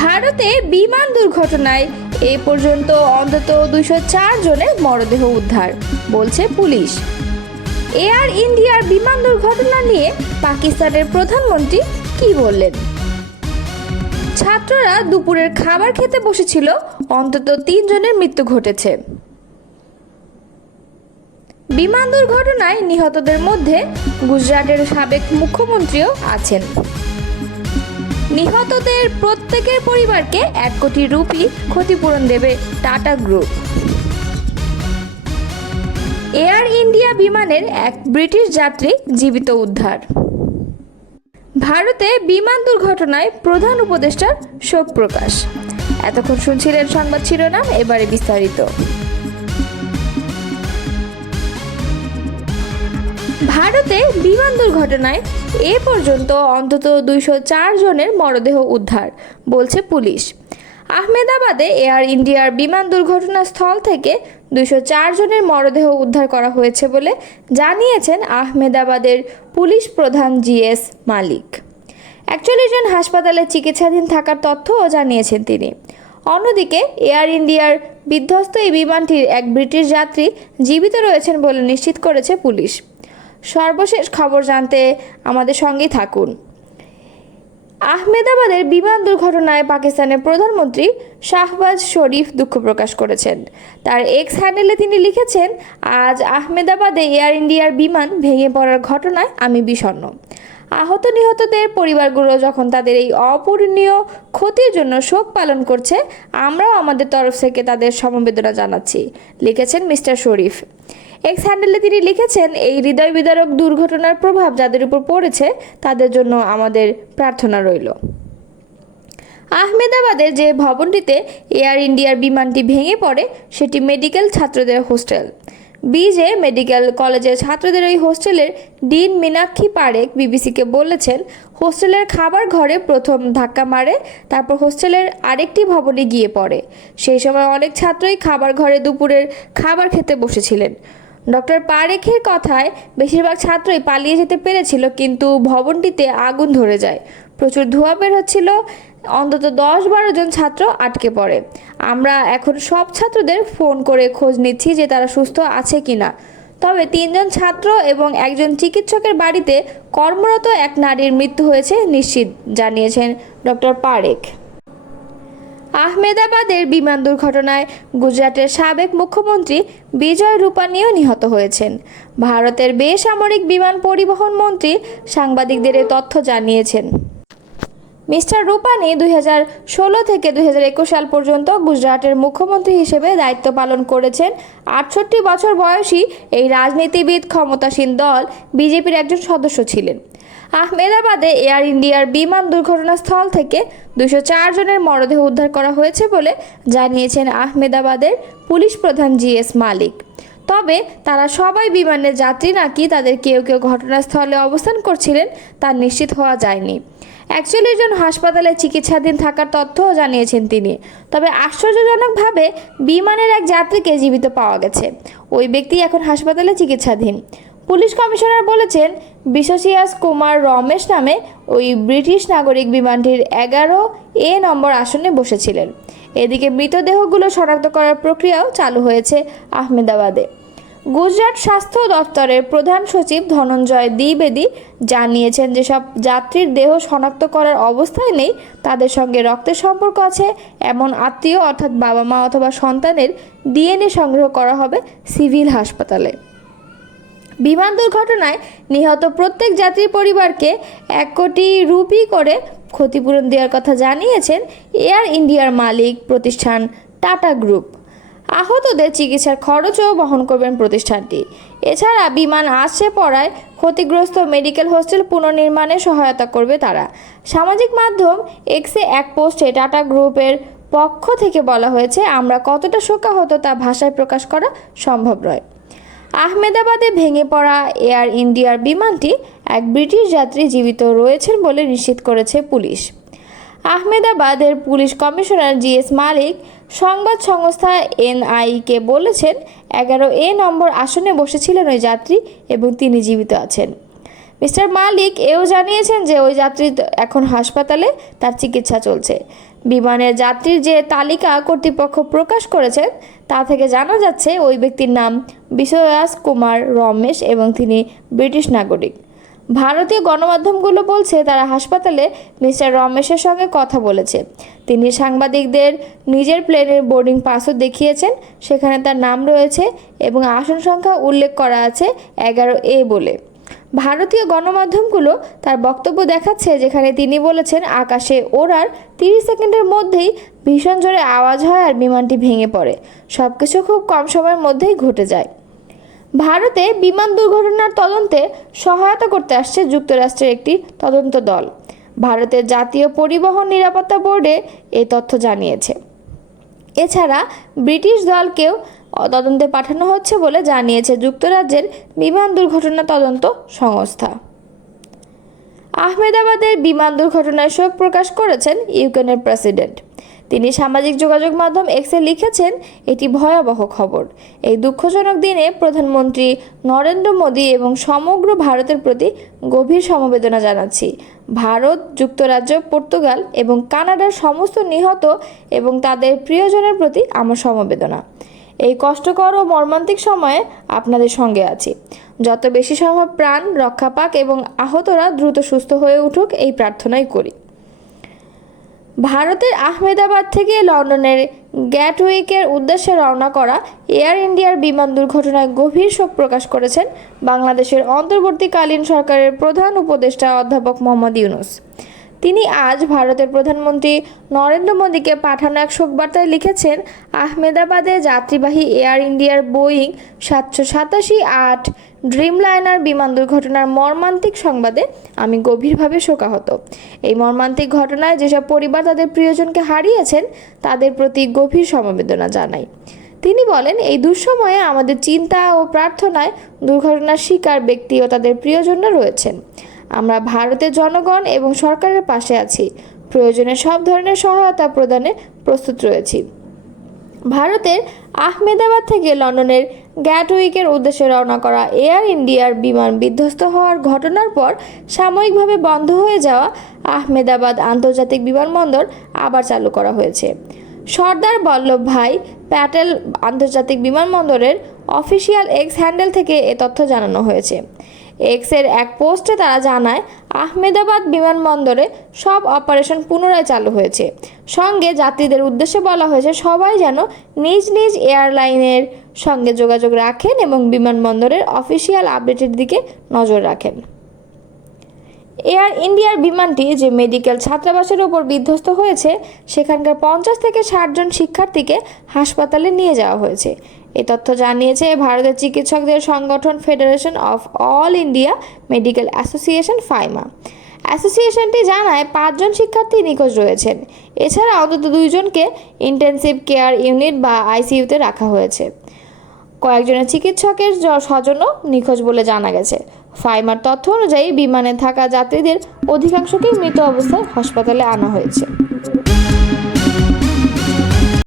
ভারতে বিমান দুর্ঘটনায় এ পর্যন্ত অন্তত 204 জনের মরদেহ উদ্ধার, বলছে পুলিশ। এয়ার ইন্ডিয়ার বিমান দুর্ঘটনা নিয়ে পাকিস্তানের প্রধানমন্ত্রী কি বললেন? ছাত্ররা দুপুরের খাবার খেতে বসেছিল, অন্তত 3 জনের মৃত্যু ঘটেছে। বিমান দুর্ঘটনায় নিহতদের মধ্যে গুজরাটের সাবেক মুখ্যমন্ত্রীও আছেন। নিহতদের প্রত্যেকের পরিবারকে 1 কোটি রুপি ক্ষতিপূরণ দেবে টাটা গ্রুপ। এয়ার ইন্ডিয়া বিমানের এক ব্রিটিশ যাত্রী জীবিত উদ্ধার। ভারতে বিমান দুর্ঘটনায় প্রধান উপদেষ্টার শোক প্রকাশ। এতক্ষণ শুনছিলেন সংবাদ শিরোনাম, এবারে বিস্তারিত। ভারতে বিমান দুর্ঘটনায় এ পর্যন্ত অন্তত 204 জনের মরদেহ উদ্ধার, বলছে পুলিশ। আহমেদাবাদে এয়ার ইন্ডিয়ার বিমান দুর্ঘটনাস্থল থেকে 204 জনের মরদেহ উদ্ধার করা হয়েছে বলে জানিয়েছেন আহমেদাবাদের পুলিশ প্রধান জিএস মালিক। 41 জন হাসপাতালে চিকিৎসাধীন থাকার তথ্যও জানিয়েছেন তিনি। অন্যদিকে এয়ার ইন্ডিয়ার বিধ্বস্ত এই বিমানটির এক ব্রিটিশ যাত্রী জীবিত রয়েছেন বলে নিশ্চিত করেছে পুলিশ। সর্বশেষ খবর জানতে আমাদের সঙ্গেই থাকুন। আহমেদাবাদের বিমান দুর্ঘটনায় পাকিস্তানের প্রধানমন্ত্রী শাহবাজ শরীফ দুঃখ প্রকাশ করেছেন। তার এক্স হ্যান্ডেলে তিনি লিখেছেন, আজ আহমেদাবাদে এয়ার ইন্ডিয়ার বিমান ভেঙে পড়ার ঘটনায় আমি বিষণ্ণ। আহত নিহতদের পরিবারগুলো যখন তাদের এই অপূরণীয় ক্ষতির জন্য শোক পালন করছে, আমরাও আমাদের তরফ থেকে তাদের সমবেদনা জানাচ্ছি, লিখেছেন মিস্টার শরীফ। এক্স হ্যান্ডেলে তিনি লিখেছেন, এই হৃদয় বিদারক দুর্ঘটনার প্রভাব যাদের উপর পড়েছে তাদের জন্য আমাদের প্রার্থনা রইল। আহমেদাবাদের যে ভবনটিতে এয়ার ইন্ডিয়ার বিমানটি ভেঙে পড়ে সেটি মেডিকেল ছাত্রদের হোস্টেল। বিজে মেডিকেল কলেজের ছাত্রদের ওই হোস্টেলের ডিন মীনাক্ষী পারেখ বিবিসিকে বলেছেন, হোস্টেলের খাবার ঘরে প্রথম ধাক্কা মারে, তারপর হোস্টেলের আরেকটি ভবনে গিয়ে পড়ে। সেই সময় অনেক ছাত্রই খাবার ঘরে দুপুরের খাবার খেতে বসেছিলেন। ডক্টর পারেখের কথায় বেশিরভাগ ছাত্রই পালিয়ে যেতে পেরেছিল, কিন্তু ভবনটিতে আগুন ধরে যায়। প্রচুর ধোঁয়া বের হচ্ছিল। অন্তত 10-12 জন ছাত্র আটকে পড়ে। আমরা এখন সব ছাত্রদের ফোন করে খোঁজ নিচ্ছি যে তারা সুস্থ আছে কিনা। তবে 3 জন ছাত্র এবং একজন চিকিৎসকের বাড়িতে কর্মরত এক নারীর মৃত্যু হয়েছে নিশ্চিত, জানিয়েছেন ডক্টর পারেখ। আহমেদাবাদের বিমান দুর্ঘটনায় গুজরাটের সাবেক মুখ্যমন্ত্রী বিজয় রূপানীও নিহত হয়েছেন। ভারতের বেসামরিক বিমান পরিবহন মন্ত্রী সাংবাদিকদের এ তথ্য জানিয়েছেন। মিস্টার রূপানী 2016 থেকে 2021 সাল পর্যন্ত গুজরাটের মুখ্যমন্ত্রী হিসেবে দায়িত্ব পালন করেছেন। 68 বছর বয়সী এই রাজনীতিবিদ ক্ষমতাসীন দল বিজেপির একজন সদস্য ছিলেন। আহমেদাবাদে এয়ার ইন্ডিয়ার বিমান দুর্ঘটনাস্থল থেকে 204 জনের মরদেহ উদ্ধার করা হয়েছে বলে জানিয়েছেন আহমেদাবাদের পুলিশ প্রধান জিএস মালিক। তবে তারা সবাই বিমানের যাত্রী নাকি তাদের কেউ কেউ ঘটনাস্থলে অবস্থান করছিলেন তা নিশ্চিত হওয়া যায়নি। 41 জন হাসপাতালে চিকিৎসাধীন থাকার তথ্যও জানিয়েছেন তিনি। তবে আশ্চর্যজনকভাবে বিমানের এক যাত্রীকে জীবিত পাওয়া গেছে। ওই ব্যক্তি এখন হাসপাতালে চিকিৎসাধীন। পুলিশ কমিশনার বলেছেন, বিশ্বসিয়াস কুমার রমেশ নামে ওই ব্রিটিশ নাগরিক বিমানটির 11A নম্বর আসনে বসেছিলেন। এদিকে মৃতদেহগুলো শনাক্ত করার প্রক্রিয়াও চালু হয়েছে আহমেদাবাদে। গুজরাট স্বাস্থ্য দপ্তরের প্রধান সচিব ধনঞ্জয় দ্বিবেদী জানিয়েছেন, যেসব যাত্রীর দেহ শনাক্ত করার অবস্থায় নেই তাদের সঙ্গে রক্তের সম্পর্ক আছে এমন আত্মীয় অর্থাৎ বাবা মা অথবা সন্তানের ডিএনএ সংগ্রহ করা হবে সিভিল হাসপাতালে। বিমান দুর্ঘটনায় নিহত প্রত্যেক যাত্রীর পরিবারকে 1 কোটি রুপি করে ক্ষতিপূরণ দেওয়ার কথা জানিয়েছেন এয়ার ইন্ডিয়ার মালিক প্রতিষ্ঠান টাটা গ্রুপ। আহতদের চিকিৎসার খরচও বহন করবেন প্রতিষ্ঠানটি। এছাড়া বিমান আছড়ে পড়ায় ক্ষতিগ্রস্ত মেডিকেল হোস্টেল পুনর্নির্মাণে সহায়তা করবে তারা। সামাজিক মাধ্যম এক্সে এক পোস্টে টাটা গ্রুপের পক্ষ থেকে বলা হয়েছে, আমরা কতটা শোকাহত তা ভাষায় প্রকাশ করা সম্ভব নয়। আহমেদাবাদে ভেঙে পড়া এয়ার ইন্ডিয়ার বিমানটি এক ব্রিটিশ যাত্রী জীবিত রয়েছেন বলে নিশ্চিত করেছে পুলিশ। আহমেদাবাদের পুলিশ কমিশনার জিএস মালিক সংবাদ সংস্থা এনআইকে বলেছেন, 11A নম্বর আসনে বসেছিলেন ওই যাত্রী এবং তিনি জীবিত আছেন। মিস্টার মালিক এও জানিয়েছেন যে ওই যাত্রী এখন হাসপাতালে, তার চিকিৎসা চলছে। বিমানের যাত্রীর যে তালিকা কর্তৃপক্ষ প্রকাশ করেছেন তা থেকে জানা যাচ্ছে ওই ব্যক্তির নাম বিশ্বয়াস কুমার রমেশ এবং তিনি ব্রিটিশ নাগরিক। ভারতীয় গণমাধ্যমগুলো বলছে তারা হাসপাতালে মিস্টার রমেশের সঙ্গে কথা বলেছে। তিনি সাংবাদিকদের নিজের প্লেনের বোর্ডিং পাসও দেখিয়েছেন, সেখানে তার নাম রয়েছে এবং আসন সংখ্যা উল্লেখ করা আছে 11A বলে। ভারতীয় গণমাধ্যমগুলো তার বক্তব্য দেখাচ্ছে যেখানে তিনি বলেছেন আকাশে ওড়ার 30 সেকেন্ডের মধ্যেই ভীষণ জোরে আওয়াজ হয় আর বিমানটি ভেঙে পড়ে। সব কিছু খুব কম সময়ের মধ্যেই ঘটে যায়। ভারতে বিমান দুর্ঘটনার তদন্তে সহায়তা করতে আসছে যুক্তরাষ্ট্রের একটি তদন্ত দল। ভারতের জাতীয় পরিবহন নিরাপত্তা বোর্ডে এই তথ্য জানিয়েছে। এছাড়া ব্রিটিশ দলকেও তদন্তে পাঠানো হচ্ছে বলে জানিয়েছে যুক্তরাজ্যের বিমান দুর্ঘটনা তদন্ত সংস্থা। আহমেদাবাদের বিমান দুর্ঘটনায় শোক প্রকাশ করেছেন ইউক্রেনের প্রেসিডেন্ট। তিনি সামাজিক যোগাযোগ মাধ্যম এক্সে লিখেছেন, এটি ভয়াবহ খবর। এই দুঃখজনক দিনে প্রধানমন্ত্রী নরেন্দ্র মোদী এবং সমগ্র ভারতের প্রতি গভীর সমবেদনা জানাচ্ছি। ভারত, যুক্তরাজ্য, পর্তুগাল এবং কানাডার সমস্ত নিহত এবং তাদের প্রিয়জনের প্রতি আমার সমবেদনা। এই কষ্টকর ও মর্মান্তিক সময়ে আপনাদের সঙ্গে আছি। যত বেশি সম্ভব প্রাণ রক্ষা পাক এবং আহতরা দ্রুত সুস্থ হয়ে উঠুক, এই প্রার্থনাই করি। ভারতের আহমেদাবাদ থেকে লন্ডনের গ্যাটউইকের উদ্দেশ্যে রওনা করা এয়ার ইন্ডিয়ার বিমান দুর্ঘটনায় গভীর শোক প্রকাশ করেছেন বাংলাদেশের অন্তর্বর্তীকালীন সরকারের প্রধান উপদেষ্টা অধ্যাপক মোহাম্মদ ইউনূস। তিনি আজ ভারতের প্রধানমন্ত্রী নরেন্দ্র মোদীকে পাঠানো এক শোকবার্তায় লিখেছেন, আহমেদাবাদে যাত্রীবাহী এয়ার ইন্ডিয়ার বোয়িং 787-8 ড্রিমলাইনার বিমান দুর্ঘটনার মর্মান্তিক সংবাদে আমি গভীরভাবে শোকাহত। এই মর্মান্তিক ঘটনায় যেসব পরিবার তাদের প্রিয়জনকে হারিয়েছেন তাদের প্রতি গভীর সমবেদনা জানাই। তিনি বলেন, এই দুঃসময়ে আমাদের চিন্তা ও প্রার্থনায় দুর্ঘটনার শিকার ব্যক্তি ও তাদের প্রিয়জনরা রয়েছেন। আমরা ভারতের জনগণ এবং সরকারের পাশে আছি, প্রয়োজনে সব ধরনের সহায়তা প্রদানে প্রস্তুত রয়েছি। ভারতের আহমেদাবাদ থেকে লন্ডনের গ্যাটউইকের উদ্দেশ্যে রওনা করা এয়ার ইন্ডিয়ার বিমান বিধ্বস্ত হওয়ার ঘটনার পর সাময়িকভাবে বন্ধ হয়ে যাওয়া আহমেদাবাদ আন্তর্জাতিক বিমানবন্দর আবার চালু করা হয়েছে। সর্দার বল্লভভাই প্যাটেল আন্তর্জাতিক বিমানবন্দরের অফিসিয়াল এক্স হ্যান্ডেল থেকে এ তথ্য জানানো হয়েছে। এক্সের এক পোস্টে তারা জানায়, আহমেদাবাদ বিমানবন্দরে সব অপারেশন পুনরায় চালু হয়েছে। সঙ্গে যাত্রীদের উদ্দেশ্যে বলা হয়েছে সবাই যেন নিজ নিজ এয়ারলাইনের সঙ্গে যোগাযোগ রাখেন এবং বিমানবন্দরের অফিসিয়াল আপডেটের দিকে নজর রাখেন। এয়ার ইন্ডিয়ার বিমানটি যে মেডিকেল ছাত্রাবাসের ওপর বিধ্বস্ত হয়েছে সেখানকার 50 থেকে 60 জন শিক্ষার্থীকে হাসপাতালে নিয়ে যাওয়া হয়েছে। এ তথ্য জানিয়েছে ভারতের চিকিৎসকদের সংগঠন Federation of All India Medical Association FAIMA. অ্যাসোসিয়েশনটি জানায় 5 জন শিক্ষার্থী নিখোঁজ রয়েছেন। এছাড়া অন্তত 2 জনকে ইন্টেনসিভ কেয়ার ইউনিট বা আইসিইউতে রাখা হয়েছে। কয়েকজনের চিকিৎসকের স্বজনও নিখোঁজ বলে জানা গেছে। ফাইমার তথ্য অনুযায়ী বিমানে থাকা যাত্রীদের অধিকাংশকেই মৃত অবস্থায় হাসপাতালে আনা হয়েছে।